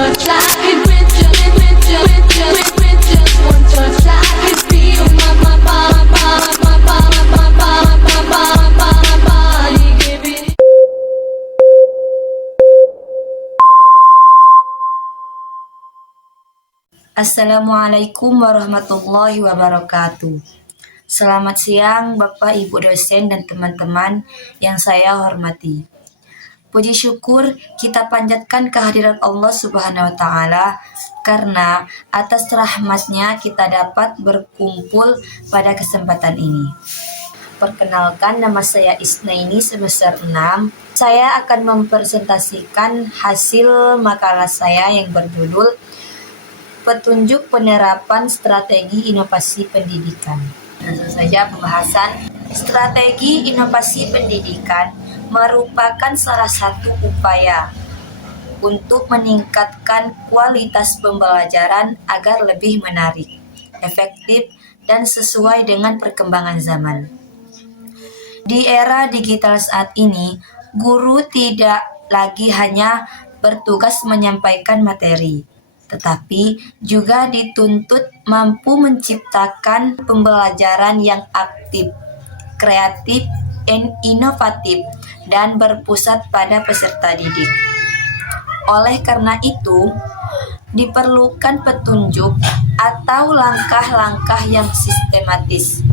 touch, I could with just one touch, I could feel my body giving. Assalamualaikum warahmatullahi wabarakatuh. Selamat siang Bapak Ibu dosen dan teman-teman yang saya hormati. Puji syukur kita panjatkan kehadiran Allah Subhanahu wa Ta'ala karena atas rahmatnya kita dapat berkumpul pada kesempatan ini. Perkenalkan, nama saya Isnaini semester 6. Saya akan mempresentasikan hasil makalah saya yang berjudul Petunjuk Penerapan Strategi Inovasi Pendidikan. Langsung saja pembahasan. Strategi inovasi pendidikan merupakan salah satu upaya untuk meningkatkan kualitas pembelajaran agar lebih menarik, efektif, dan sesuai dengan perkembangan zaman. Di era digital saat ini, guru tidak lagi hanya bertugas menyampaikan materi, tetapi juga dituntut mampu menciptakan pembelajaran yang aktif, kreatif, inovatif, dan berpusat pada peserta didik. Oleh karena itu, diperlukan petunjuk atau langkah-langkah yang sistematis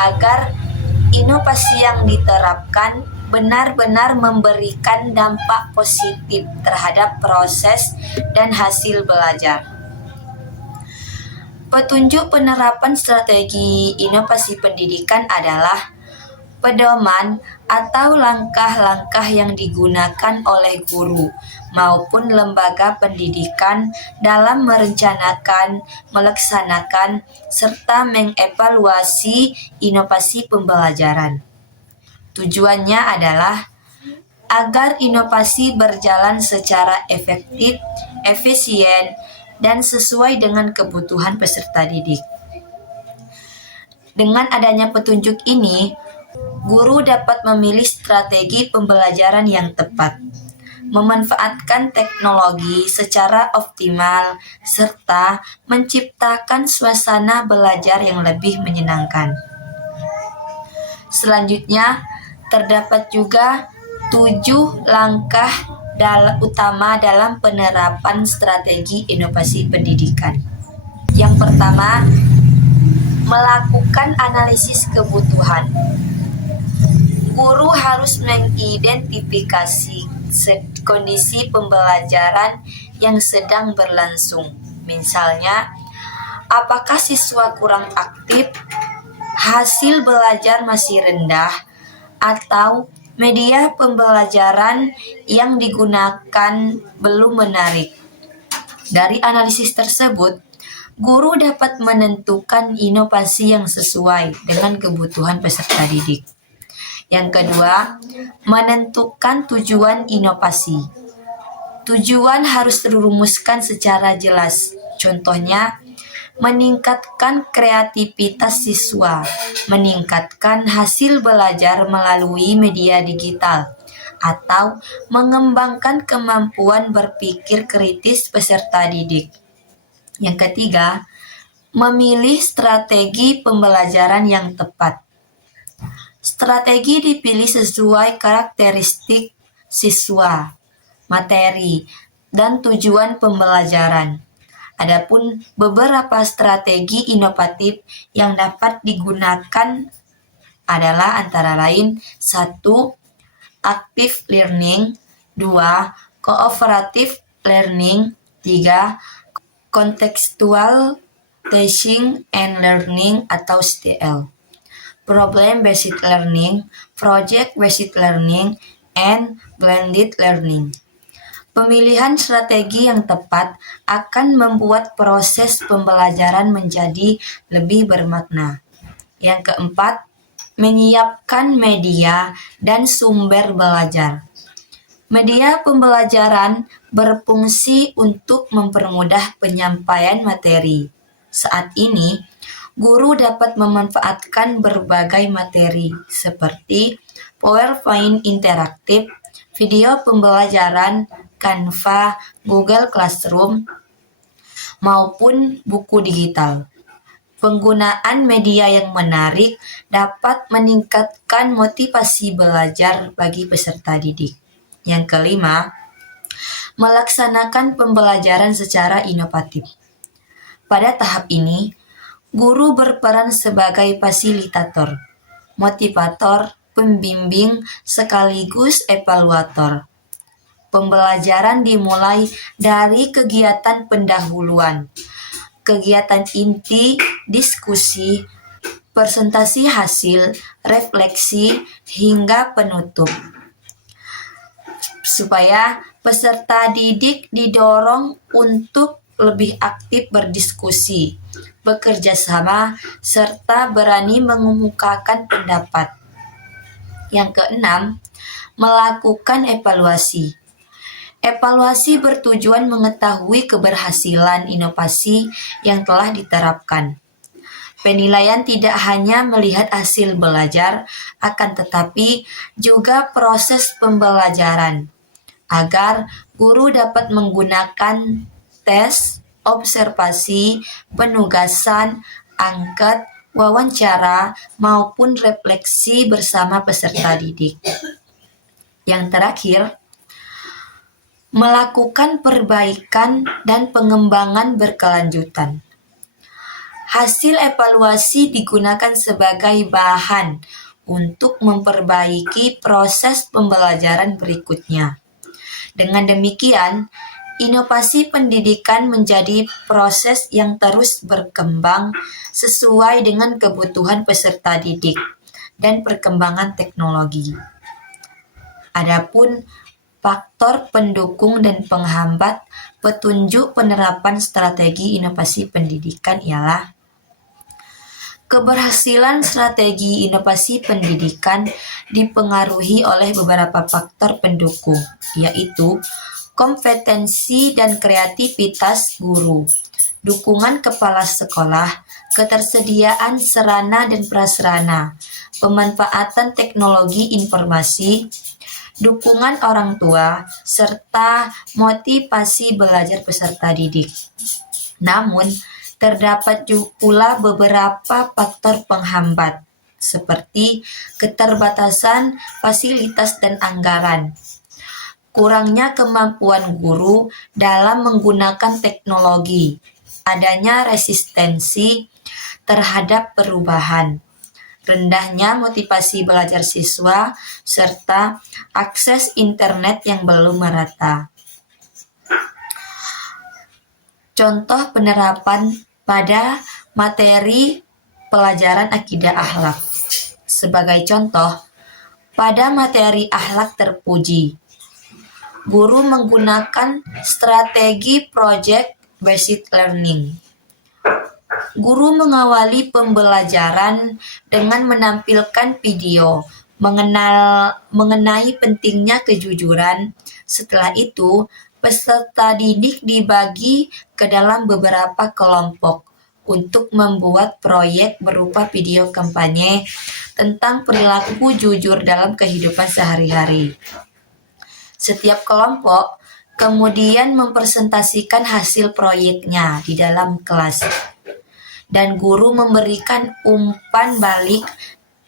agar inovasi yang diterapkan benar-benar memberikan dampak positif terhadap proses dan hasil belajar. Petunjuk penerapan strategi inovasi pendidikan adalah pedoman atau langkah-langkah yang digunakan oleh guru maupun lembaga pendidikan dalam merencanakan, melaksanakan, serta mengevaluasi inovasi pembelajaran. Tujuannya adalah agar inovasi berjalan secara efektif, efisien, dan sesuai dengan kebutuhan peserta didik. Dengan adanya petunjuk ini, guru dapat memilih strategi pembelajaran yang tepat, memanfaatkan teknologi secara optimal, serta menciptakan suasana belajar yang lebih menyenangkan. Selanjutnya, terdapat juga 7 langkah utama dalam penerapan strategi inovasi pendidikan. Yang pertama, melakukan analisis kebutuhan. Guru harus mengidentifikasi kondisi pembelajaran yang sedang berlangsung. Misalnya, apakah siswa kurang aktif, hasil belajar masih rendah, atau media pembelajaran yang digunakan belum menarik. Dari analisis tersebut, guru dapat menentukan inovasi yang sesuai dengan kebutuhan peserta didik. Yang kedua, menentukan tujuan inovasi. Tujuan harus dirumuskan secara jelas. Contohnya, meningkatkan kreativitas siswa, meningkatkan hasil belajar melalui media digital, atau mengembangkan kemampuan berpikir kritis peserta didik. Yang ketiga, memilih strategi pembelajaran yang tepat. Strategi dipilih sesuai karakteristik siswa, materi, dan tujuan pembelajaran. Adapun beberapa strategi inovatif yang dapat digunakan adalah antara lain 1. Active learning, 2. Cooperative learning, 3. Contextual teaching and learning atau CTL, Problem based learning, Project based learning, and blended learning. Pemilihan strategi yang tepat akan membuat proses pembelajaran menjadi lebih bermakna. Yang keempat, menyiapkan media dan sumber belajar. Media pembelajaran berfungsi untuk mempermudah penyampaian materi. Saat ini, guru dapat memanfaatkan berbagai materi seperti PowerPoint interaktif, video pembelajaran, Canva, Google Classroom, maupun buku digital. Penggunaan media yang menarik dapat meningkatkan motivasi belajar bagi peserta didik. Yang kelima, melaksanakan pembelajaran secara inovatif. Pada tahap ini, guru berperan sebagai fasilitator, motivator, pembimbing, sekaligus evaluator. Pembelajaran dimulai dari kegiatan pendahuluan, kegiatan inti, diskusi, presentasi hasil, refleksi, hingga penutup. Supaya peserta didik didorong untuk lebih aktif berdiskusi, bekerja sama, serta berani mengemukakan pendapat. Yang keenam, melakukan evaluasi. Evaluasi bertujuan mengetahui keberhasilan inovasi yang telah diterapkan. Penilaian tidak hanya melihat hasil belajar, akan tetapi juga proses pembelajaran, agar guru dapat menggunakan tes, observasi, penugasan, angket, wawancara, maupun refleksi bersama peserta didik. Yang terakhir, melakukan perbaikan dan pengembangan berkelanjutan. Hasil evaluasi digunakan sebagai bahan untuk memperbaiki proses pembelajaran berikutnya. Dengan demikian, inovasi pendidikan menjadi proses yang terus berkembang sesuai dengan kebutuhan peserta didik dan perkembangan teknologi. Adapun faktor pendukung dan penghambat petunjuk penerapan strategi inovasi pendidikan ialah keberhasilan strategi inovasi pendidikan dipengaruhi oleh beberapa faktor pendukung, yaitu kompetensi dan kreativitas guru, dukungan kepala sekolah, ketersediaan sarana dan prasarana, pemanfaatan teknologi informasi, dukungan orang tua, serta motivasi belajar peserta didik. Namun, terdapat pula beberapa faktor penghambat, seperti keterbatasan fasilitas dan anggaran, kurangnya kemampuan guru dalam menggunakan teknologi, adanya resistensi terhadap perubahan, rendahnya motivasi belajar siswa, serta akses internet yang belum merata. Contoh penerapan pada materi pelajaran akidah akhlak. Sebagai contoh, pada materi akhlak terpuji, guru menggunakan strategi project based learning. Guru mengawali pembelajaran dengan menampilkan video mengenai pentingnya kejujuran. Setelah itu, peserta didik dibagi ke dalam beberapa kelompok untuk membuat proyek berupa video kampanye tentang perilaku jujur dalam kehidupan sehari-hari. Setiap kelompok kemudian mempresentasikan hasil proyeknya di dalam kelas, dan guru memberikan umpan balik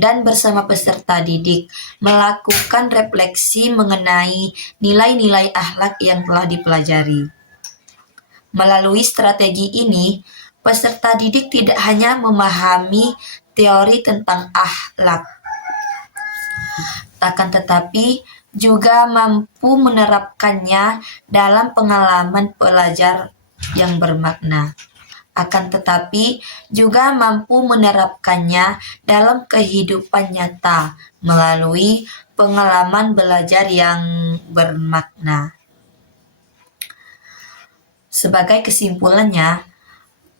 dan bersama peserta didik melakukan refleksi mengenai nilai-nilai akhlak yang telah dipelajari. Melalui strategi ini, peserta didik tidak hanya memahami teori tentang akhlak, akan tetapi juga mampu menerapkannya dalam pengalaman belajar yang bermakna. Akan tetapi juga mampu menerapkannya dalam kehidupan nyata melalui pengalaman belajar yang bermakna. Sebagai kesimpulannya,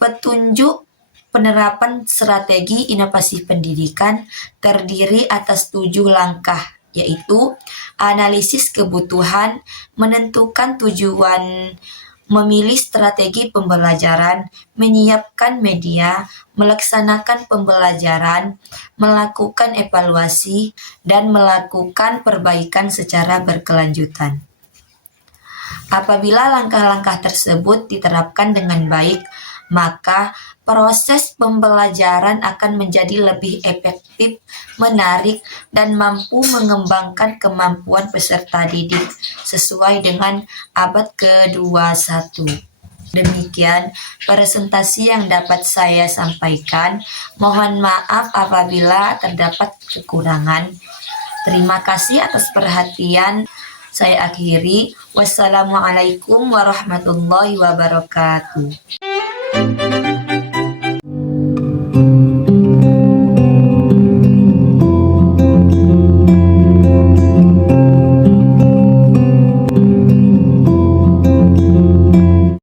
petunjuk penerapan strategi inovasi pendidikan terdiri atas 7 langkah, yaitu analisis kebutuhan, menentukan tujuan, memilih strategi pembelajaran, menyiapkan media, melaksanakan pembelajaran, melakukan evaluasi, dan melakukan perbaikan secara berkelanjutan. Apabila langkah-langkah tersebut diterapkan dengan baik, maka proses pembelajaran akan menjadi lebih efektif, menarik, dan mampu mengembangkan kemampuan peserta didik sesuai dengan abad ke-21. Demikian presentasi yang dapat saya sampaikan. Mohon maaf apabila terdapat kekurangan. Terima kasih atas perhatian. Saya akhiri. Wassalamualaikum warahmatullahi wabarakatuh.